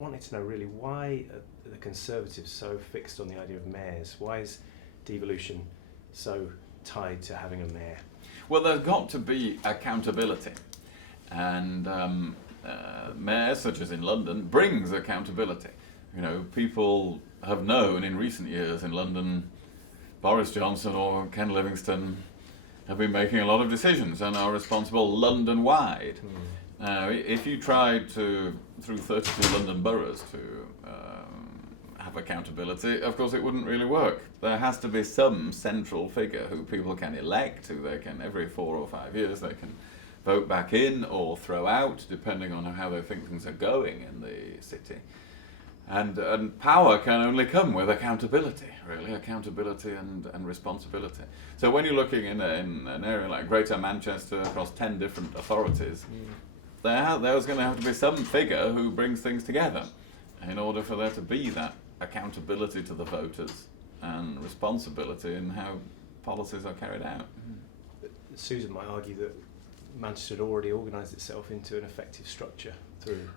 wanted to know really why are the Conservatives so fixed on the idea of mayors? Why is devolution so tied to having a mayor? Well, there's got to be accountability, and mayors, such as in London, brings accountability. You know, people have known in recent years in London, Boris Johnson or Ken Livingstone have been making a lot of decisions and are responsible London-wide. If you tried to, through 32 London boroughs, to have accountability, of course it wouldn't really work. There has to be some central figure who people can elect, who they can, every 4 or 5 years, they can vote back in or throw out, depending on how they think things are going in the city. And power can only come with accountability, really, accountability and responsibility. So when you're looking in an area like Greater Manchester across 10 different authorities, there's going to have to be some figure who brings things together in order for there to be that accountability to the voters and responsibility in how policies are carried out. Susan might argue that Manchester had already organised itself into an effective structure through...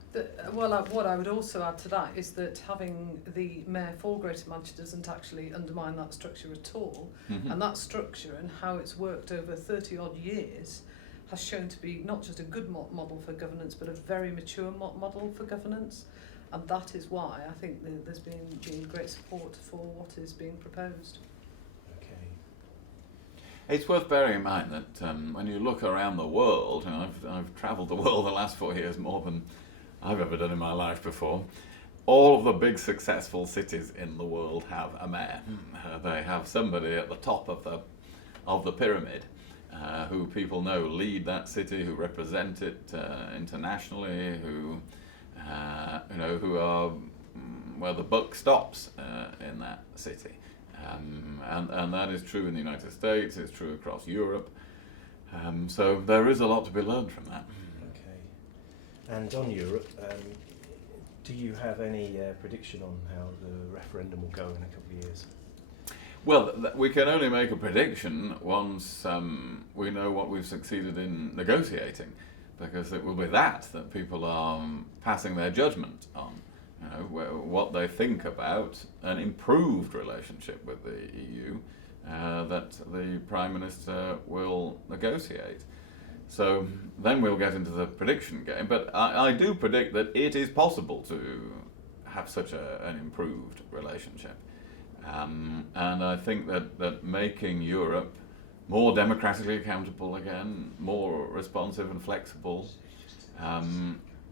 What I would also add to that is that having the mayor for Greater Manchester doesn't actually undermine that structure at all. And that structure and how it's worked over 30 odd years has shown to be not just a good model for governance, but a very mature model for governance. And that is why I think there's been great support for what is being proposed. Okay. It's worth bearing in mind that when you look around the world, and I've travelled the world the last 4 years more than I've ever done in my life before, all of the big successful cities in the world have a mayor. They have somebody at the top of the pyramid who people know lead that city, who represent it internationally, who are where the buck stops in that city. And that is true in the United States, it's true across Europe. So there is a lot to be learned from that. Okay. And on Europe, do you have any prediction on how the referendum will go in a couple of years? Well, we can only make a prediction once we know what we've succeeded in negotiating, because it will be that people are passing their judgment on. You know, what they think about an improved relationship with the EU that the Prime Minister will negotiate. So then we'll get into the prediction game. But I do predict that it is possible to have such an improved relationship. And I think that making Europe more democratically accountable again, more responsive and flexible,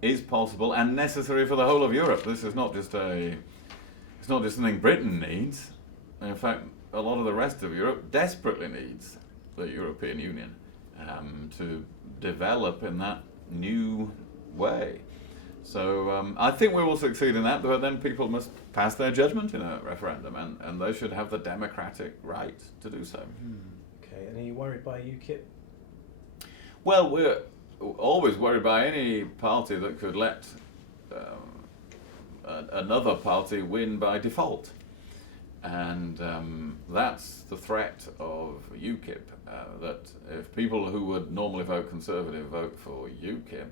is possible and necessary for the whole of Europe. This is not just something Britain needs. In fact, a lot of the rest of Europe desperately needs the European Union to develop in that new way. So I think we will succeed in that, but then people must pass their judgment in a referendum, and they should have the democratic right to do so. Okay, and are you worried by UKIP? Well, we're always worried by any party that could let another party win by default. And that's the threat of UKIP, that if people who would normally vote Conservative vote for UKIP,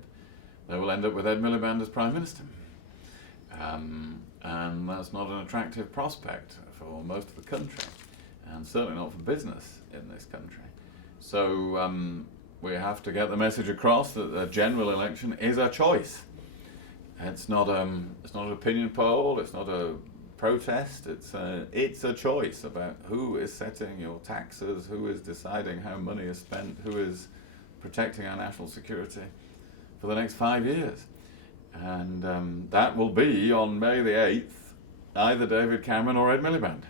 they will end up with Ed Miliband as Prime Minister. And that's not an attractive prospect for most of the country, and certainly not for business in this country. So we have to get the message across that the general election is a choice. It's not an opinion poll, it's not a protest, it's a choice about who is setting your taxes, who is deciding how money is spent, who is protecting our national security for the next 5 years. And that will be on May the 8th, either David Cameron or Ed Miliband.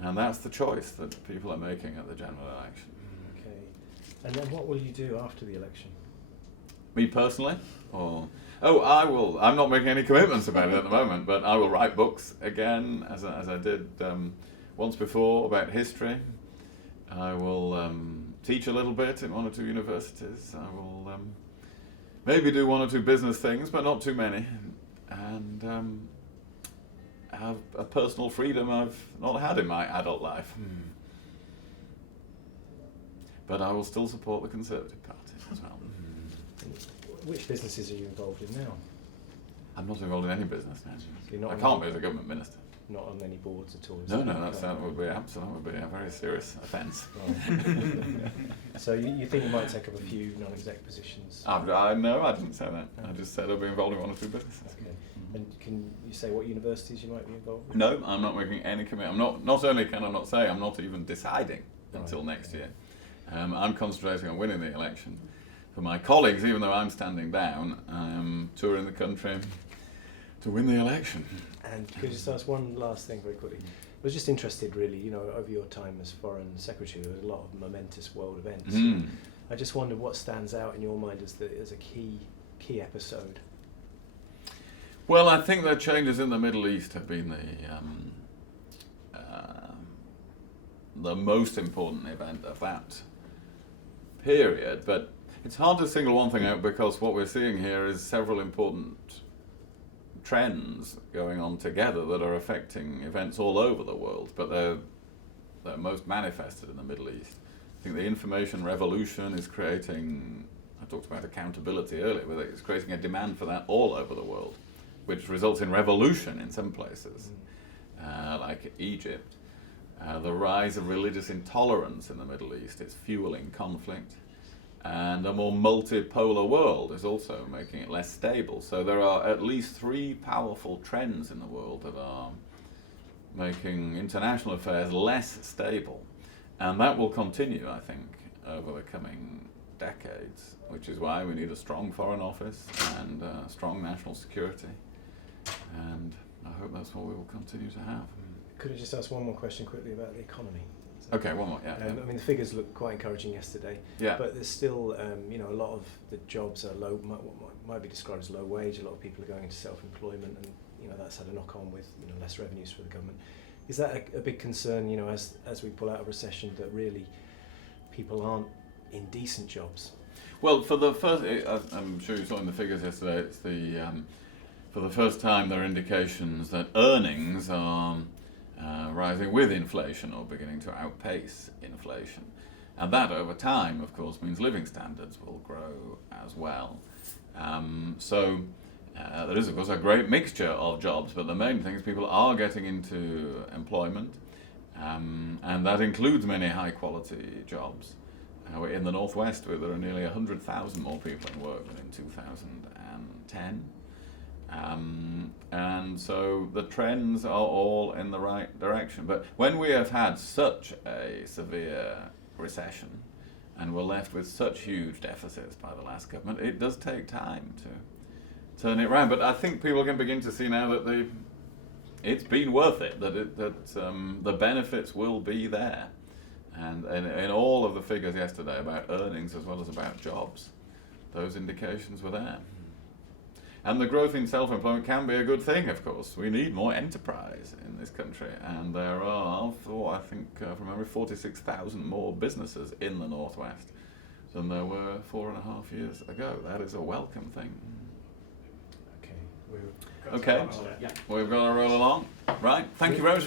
And that's the choice that people are making at the general election. Okay. And then what will you do after the election? Me personally? I will. I'm not making any commitments about it at the moment, but I will write books again, as I did once before, about history. I will teach a little bit in 1 or 2 universities. I will maybe do 1 or 2 business things, but not too many. And have a personal freedom I've not had in my adult life. But I will still support the Conservative Party as well. Which businesses are you involved in now? I'm not involved in any business now. You're not I on can't any- be as a government minister. Not on any boards at all? No, that would be a very serious offence. Right. So you think you might take up a few non-exec positions? No, I didn't say that. I just said I'll be involved in one or two businesses. Okay. And can you say what universities you might be involved with? No, I'm not making any commitment. Not only can I not say, I'm not even deciding until next year. I'm concentrating on winning the election. For my colleagues, even though I'm standing down, I'm touring the country to win the election. And could I just ask one last thing very quickly? I was just interested, really, over your time as Foreign Secretary, there was a lot of momentous world events. I just wondered what stands out in your mind as a key episode. Well, I think the changes in the Middle East have been the most important event of that period. But it's hard to single one thing out because what we're seeing here is several important trends going on together that are affecting events all over the world, but they're most manifested in the Middle East. I think the information revolution is creating, I talked about accountability earlier, but it's creating a demand for that all over the world, which results in revolution in some places, like Egypt. The rise of religious intolerance in the Middle East is fueling conflict. And a more multipolar world is also making it less stable. So there are at least 3 powerful trends in the world that are making international affairs less stable. And that will continue, I think, over the coming decades, which is why we need a strong foreign office and strong national security. And I hope that's what we will continue to have. Could I just ask one more question quickly about the economy? Okay, one more, yeah. I mean, the figures look quite encouraging yesterday, but there's still, a lot of the jobs are low, what might be described as low wage. A lot of people are going into self-employment, and that's had a knock-on with less revenues for the government. Is that a big concern? As we pull out of recession, that really people aren't in decent jobs. Well, for the first, I'm sure you saw in the figures yesterday, it's for the first time there are indications that earnings are rising with inflation or beginning to outpace inflation. And that over time, of course, means living standards will grow as well. So there is, of course, a great mixture of jobs, but the main thing is people are getting into employment, and that includes many high-quality jobs. In the Northwest, where there are nearly 100,000 more people in work than in 2010. And so the trends are all in the right direction. But when we have had such a severe recession and we're left with such huge deficits by the last government, it does take time to turn it around. But I think people can begin to see now that it's been worth it, that the benefits will be there. And in all of the figures yesterday about earnings as well as about jobs, those indications were there. And the growth in self-employment can be a good thing, of course. We need more enterprise in this country. And there are, I think, from memory, 46,000 more businesses in the Northwest than there were 4.5 years ago. That is a welcome thing. Okay. Okay. We've got to roll along. Right. Thank you very much.